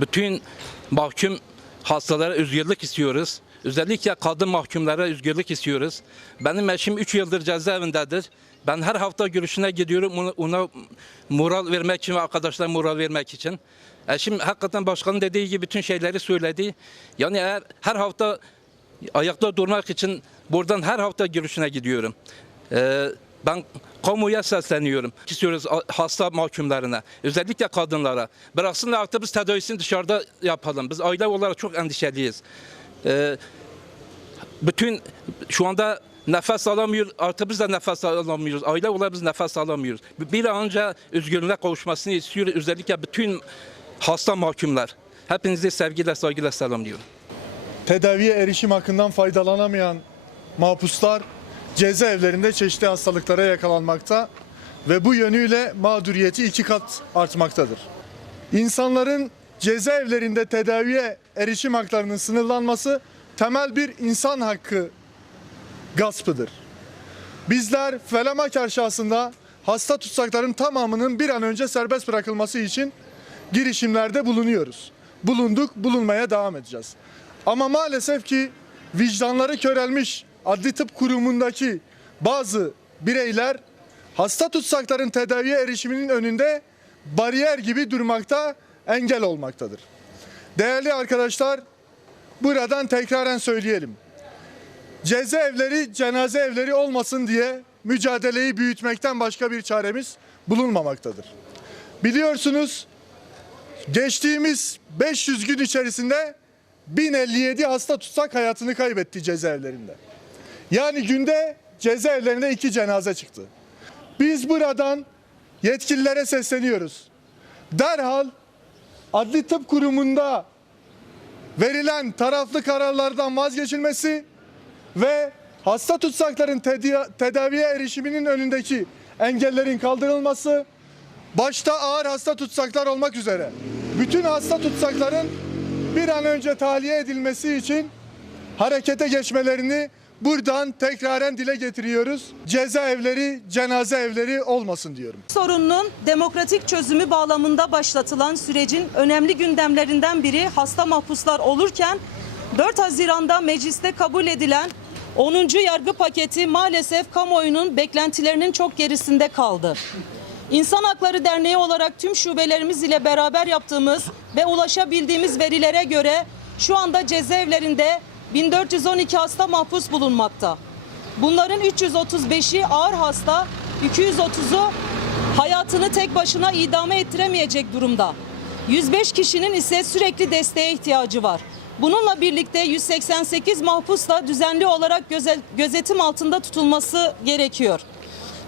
Bütün mahkum hastalara özgürlük istiyoruz. Özellikle kadın mahkumlara özgürlük istiyoruz. Benim eşim 3 yıldır cezaevindedir. Ben her hafta görüşüne gidiyorum ona, moral vermek için ve arkadaşlar moral vermek için. Eşim hakikaten başkanın dediği gibi bütün şeyleri söyledi. Yani eğer her hafta ayakta durmak için buradan her hafta görüşüne gidiyorum. Ee, ben kamuya sesleniyorum. İstiyoruz hasta mahkumlarına, özellikle kadınlara. Bıraksınlar artık biz tedavisini dışarıda yapalım. Biz aile olarak çok endişeliyiz. Ee, bütün şu anda nefes alamıyor, artık biz de nefes alamıyoruz. Aile olarak biz nefes alamıyoruz. Bir an önce özgürlüğe kavuşmasını istiyoruz. Özellikle bütün hasta mahkumlar. Hepinizi sevgiyle, saygıyla selamlıyorum. tedaviye erişim hakkından faydalanamayan mahpuslar cezaevlerinde çeşitli hastalıklara yakalanmakta ve bu yönüyle mağduriyeti iki kat artmaktadır. İnsanların cezaevlerinde tedaviye erişim haklarının sınırlanması temel bir insan hakkı gaspıdır. Bizler Felamakar şahsında hasta tutsakların tamamının bir an önce serbest bırakılması için girişimlerde bulunuyoruz. Bulunduk, bulunmaya devam edeceğiz. Ama maalesef ki vicdanları körelmiş adli tıp kurumundaki bazı bireyler hasta tutsakların tedaviye erişiminin önünde bariyer gibi durmakta, engel olmaktadır. Değerli arkadaşlar, buradan tekraren söyleyelim cezaevleri cenaze evleri olmasın diye mücadeleyi büyütmekten başka bir çaremiz bulunmamaktadır. Biliyorsunuz geçtiğimiz 500 gün içerisinde 1057 hasta tutsak hayatını kaybetti cezaevlerinde. Yani günde cezaevlerinde iki cenaze çıktı. Biz buradan yetkililere sesleniyoruz. Derhal Adli Tıp Kurumu'nda verilen taraflı kararlardan vazgeçilmesi ve hasta tutsakların tedaviye erişiminin önündeki engellerin kaldırılması, başta ağır hasta tutsaklar olmak üzere bütün hasta tutsakların bir an önce tahliye edilmesi için harekete geçmelerini buradan tekraren dile getiriyoruz. Cezaevleri, cenaze evleri olmasın diyorum. sorununun demokratik çözümü bağlamında başlatılan sürecin önemli gündemlerinden biri hasta mahpuslar olurken 4 Haziran'da mecliste kabul edilen 10. yargı paketi maalesef kamuoyunun beklentilerinin çok gerisinde kaldı. İnsan Hakları Derneği olarak tüm şubelerimiz ile beraber yaptığımız ve ulaşabildiğimiz verilere göre şu anda cezaevlerinde 1412 hasta mahpus bulunmakta. Bunların 335'i ağır hasta, 230'u hayatını tek başına idame ettiremeyecek durumda. 105 kişinin ise sürekli desteğe ihtiyacı var. Bununla birlikte 188 mahpus da düzenli olarak göze- gözetim altında tutulması gerekiyor.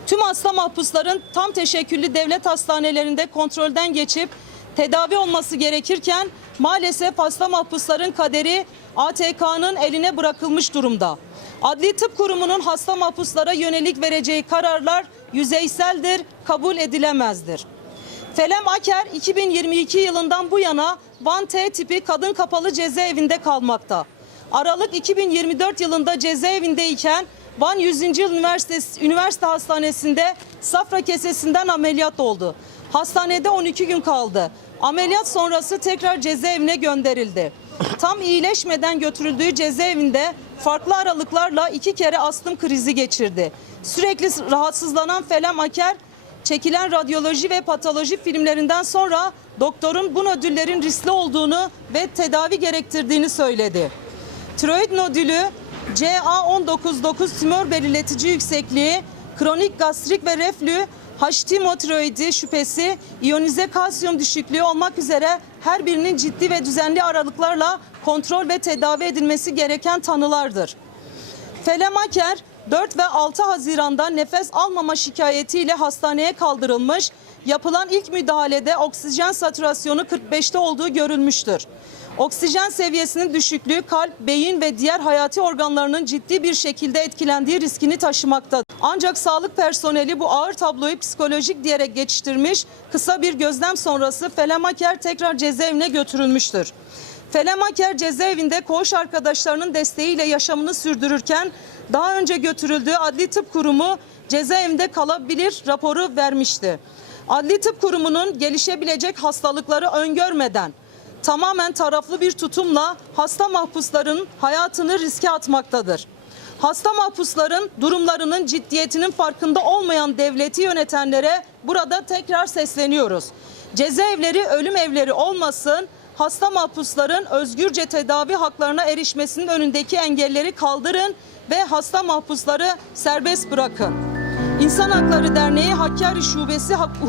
Tüm hasta mahpusların tam teşekküllü devlet hastanelerinde kontrolden geçip tedavi olması gerekirken maalesef hasta mahpusların kaderi ATK'nın eline bırakılmış durumda. Adli Tıp Kurumu'nun hasta mahpuslara yönelik vereceği kararlar yüzeyseldir, kabul edilemezdir. Felem Aker 2022 yılından bu yana Van T tipi kadın kapalı cezaevinde kalmakta. Aralık 2024 yılında cezaevindeyken Van 100. Yıl Üniversitesi, Üniversite Hastanesi'nde safra kesesinden ameliyat oldu. Hastanede 12 gün kaldı. Ameliyat sonrası tekrar cezaevine gönderildi. Tam iyileşmeden götürüldüğü cezaevinde farklı aralıklarla iki kere astım krizi geçirdi. Sürekli rahatsızlanan Felem Aker çekilen radyoloji ve patoloji filmlerinden sonra doktorun bu nodüllerin riskli olduğunu ve tedavi gerektirdiğini söyledi. Tiroid nodülü CA199 tümör belirletici yüksekliği, kronik gastrik ve reflü, Hashimotiroidi şüphesi, iyonize kalsiyum düşüklüğü olmak üzere her birinin ciddi ve düzenli aralıklarla kontrol ve tedavi edilmesi gereken tanılardır. Felemaker 4 ve 6 Haziran'da nefes almama şikayetiyle hastaneye kaldırılmış. Yapılan ilk müdahalede oksijen satürasyonu 45'te olduğu görülmüştür. Oksijen seviyesinin düşüklüğü kalp, beyin ve diğer hayati organlarının ciddi bir şekilde etkilendiği riskini taşımaktadır. Ancak sağlık personeli bu ağır tabloyu psikolojik diyerek geçiştirmiş. Kısa bir gözlem sonrası Felemaker tekrar cezaevine götürülmüştür. Felemaker cezaevinde koğuş arkadaşlarının desteğiyle yaşamını sürdürürken daha önce götürüldüğü Adli Tıp Kurumu cezaevinde kalabilir raporu vermişti. Adli Tıp Kurumu'nun gelişebilecek hastalıkları öngörmeden tamamen taraflı bir tutumla hasta mahpusların hayatını riske atmaktadır. Hasta mahpusların durumlarının ciddiyetinin farkında olmayan devleti yönetenlere burada tekrar sesleniyoruz. Cezaevleri ölüm evleri olmasın, hasta mahpusların özgürce tedavi haklarına erişmesinin önündeki engelleri kaldırın ve hasta mahpusları serbest bırakın. İnsan Hakları Derneği Hakkari Şubesi